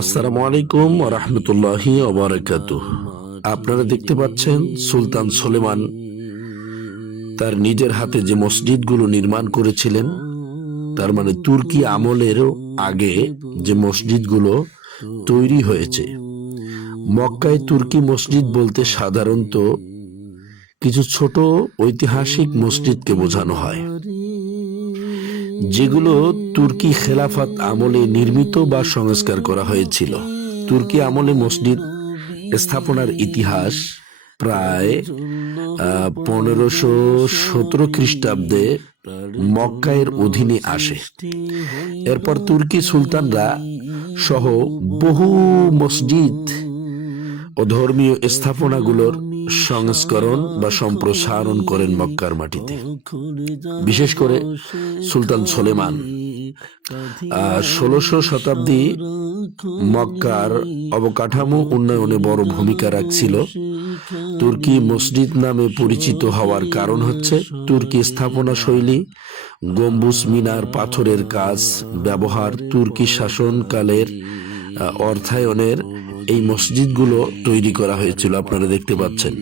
আসসালামু আলাইকুম ওয়া রাহমাতুল্লাহি ওয়া বারাকাতুহু। আপনারা দেখতে পাচ্ছেন সুলতান সুলেমান তার নিজের হাতে যে মসজিদগুলো নির্মাণ করেছিলেন, তার মানে তুর্কি আমলেরও আগে যে মসজিদগুলো তৈরি হয়েছে। মক্কায় তুর্কি মসজিদ বলতে সাধারণত কিছু ছোট ঐতিহাসিক মসজিদকে বোঝানো হয়, যেগুলো তুর্কি খেলাফত আমলে নির্মিত বা সংস্কার করা হয়েছিল। তুর্কি আমলে মসজিদ স্থাপনার ইতিহাস প্রায় 1517 খ্রিস্টাব্দে মক্কায়ের অধীনে আসে। এরপর তুর্কি সুলতানরা সহ বহু মসজিদ ও ধর্মীয় স্থাপনাগুলোর সংস্করণ বা সম্প্রসারণ করেন মক্কার মাটিতে। বিশেষ করে সুলতান সুলেমান 16শো শতাব্দী মক্কার অবকাঠামো উন্নয়নে বড় ভূমিকা রাখছিল। তুর্কি মসজিদ নামে পরিচিত হওয়ার কারণ হচ্ছে তুর্কি স্থাপনা শৈলী, গম্বুজ, মিনার, পাথরের কাজ ব্যবহার। তুর্কি শাসনকালের অর্থায়নের এই মসজিদগুলো তৈরি করা হয়েছিল, আপনারা দেখতে পাচ্ছেন।